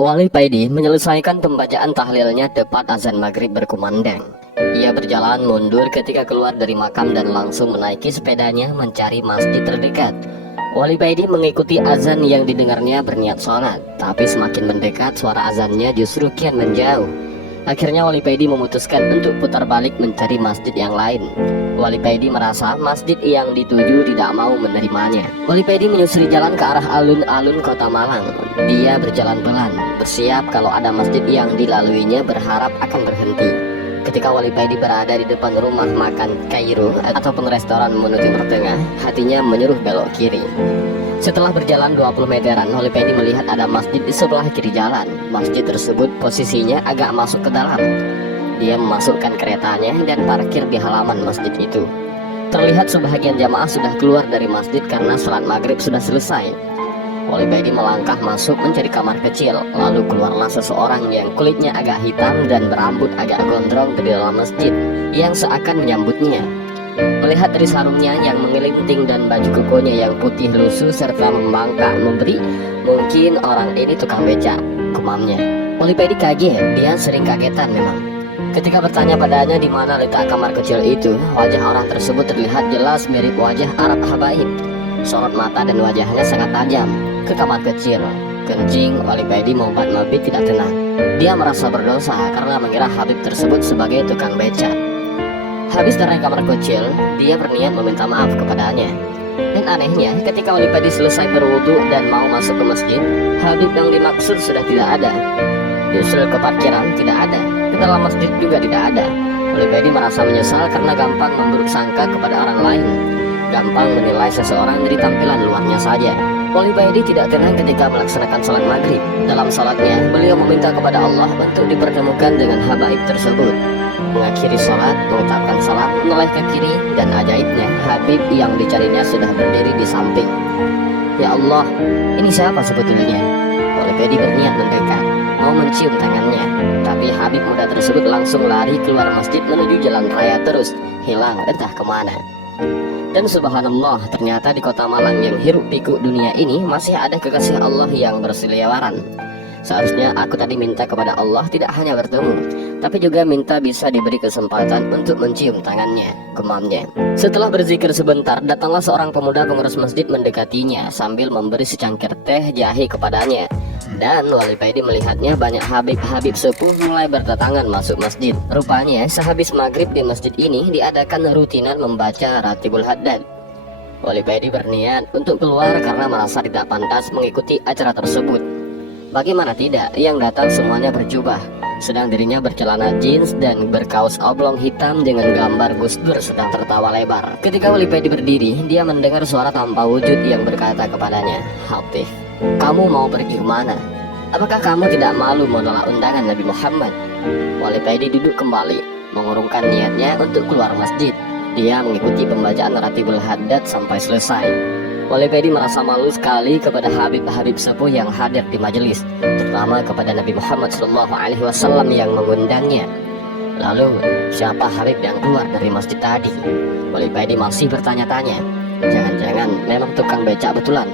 Wali Paidi menyelesaikan pembacaan tahlilnya tepat azan maghrib berkumandang. Ia berjalan mundur ketika keluar dari makam dan langsung menaiki sepedanya mencari masjid terdekat. Wali Paidi mengikuti azan yang didengarnya berniat sholat, tapi semakin mendekat suara azannya justru kian menjauh. Akhirnya Wali Paidi memutuskan untuk putar balik mencari masjid yang lain. Wali Paidi merasa masjid yang dituju tidak mau menerimanya. Wali Paidi menyusuri jalan ke arah alun-alun kota Malang. Dia berjalan pelan, bersiap kalau ada masjid yang dilaluinya berharap akan berhenti. Ketika Wali Paidi berada di depan rumah makan Kairo ataupun restoran menu Timur Tengah, hatinya menyuruh belok kiri. Setelah berjalan 20 meteran, Wali Paidi melihat ada masjid di sebelah kiri jalan. Masjid tersebut posisinya agak masuk ke dalam. Dia memasukkan keretanya dan parkir di halaman masjid itu. Terlihat sebahagian jamaah sudah keluar dari masjid karena salat maghrib sudah selesai. Wali Paidi melangkah masuk mencari kamar kecil. Lalu keluarlah seseorang yang kulitnya agak hitam dan berambut agak gondrong dari dalam masjid, yang seakan menyambutnya. Melihat dari sarungnya yang mengelinting dan baju kokonya yang putih lusuh serta membangkang memberi, mungkin orang ini tukang becak, gumamnya. Wali Paidi kaget, dia sering kagetan memang. Ketika bertanya padanya di mana letak kamar kecil itu, wajah orang tersebut terlihat jelas mirip wajah Arab Habaib. Sorot mata dan wajahnya sangat tajam. Ke kamar kecil, kencing Wali Paidi membuat mabit tidak tenang. Dia merasa berdosa karena mengira Habib tersebut sebagai tukang becak. Habis dari kamar kecil, dia berniat meminta maaf kepadanya. Dan anehnya, ketika Wali Paidi selesai berwudu dan mau masuk ke masjid, Habib yang dimaksud sudah tidak ada. Justru ke parkiran tidak ada, ke dalam masjid juga tidak ada. Wali Paidi merasa menyesal karena gampang memburuk sangka kepada orang lain, gampang menilai seseorang dari tampilan luarnya saja. Wali Paidi tidak tenang ketika melaksanakan sholat maghrib. Dalam sholatnya, beliau meminta kepada Allah untuk dipertemukan dengan Habaib tersebut. Mengakhiri sholat, mengucapkan salam, menoleh ke kiri, dan ajaibnya Habib yang dicarinya sudah berdiri di samping. Ya Allah, ini siapa sebetulnya? Wali Paidi berniat mendekat, mau mencium tangannya, tapi Habib muda tersebut langsung lari keluar masjid menuju jalan raya terus hilang entah kemana. Dan subhanallah, ternyata di kota Malang yang hiruk pikuk dunia ini masih ada kekasih Allah yang berseliweran. Seharusnya aku tadi minta kepada Allah tidak hanya bertemu, tapi juga minta bisa diberi kesempatan untuk mencium tangannya, gumamnya. Setelah berzikir sebentar, datanglah seorang pemuda pengurus masjid mendekatinya sambil memberi secangkir teh jahe kepadanya. Dan Wali Paidi melihatnya banyak habib-habib sepuh mulai berdatangan masuk masjid. Rupanya sehabis maghrib di masjid ini diadakan rutinan membaca Ratibul Haddad. Wali Paidi berniat untuk keluar karena merasa tidak pantas mengikuti acara tersebut. Bagaimana tidak, yang datang semuanya berjubah, sedang dirinya bercelana jeans dan berkaos oblong hitam dengan gambar Gus Dur sedang tertawa lebar. Ketika Wali Paidi berdiri, dia mendengar suara tanpa wujud yang berkata kepadanya, "Hatif, kamu mau pergi kemana? Apakah kamu tidak malu menolak undangan Nabi Muhammad?" Wali Paidi duduk kembali, mengurungkan niatnya untuk keluar masjid. Dia mengikuti pembacaan Ratibul Haddad sampai selesai. Wali Paidi merasa malu sekali kepada habib-habib sepuh yang hadir di majelis, terutama kepada Nabi Muhammad SAW yang mengundangnya. Lalu, siapa habib yang keluar dari masjid tadi? Wali Paidi masih bertanya-tanya. Jangan-jangan memang tukang becak betulan.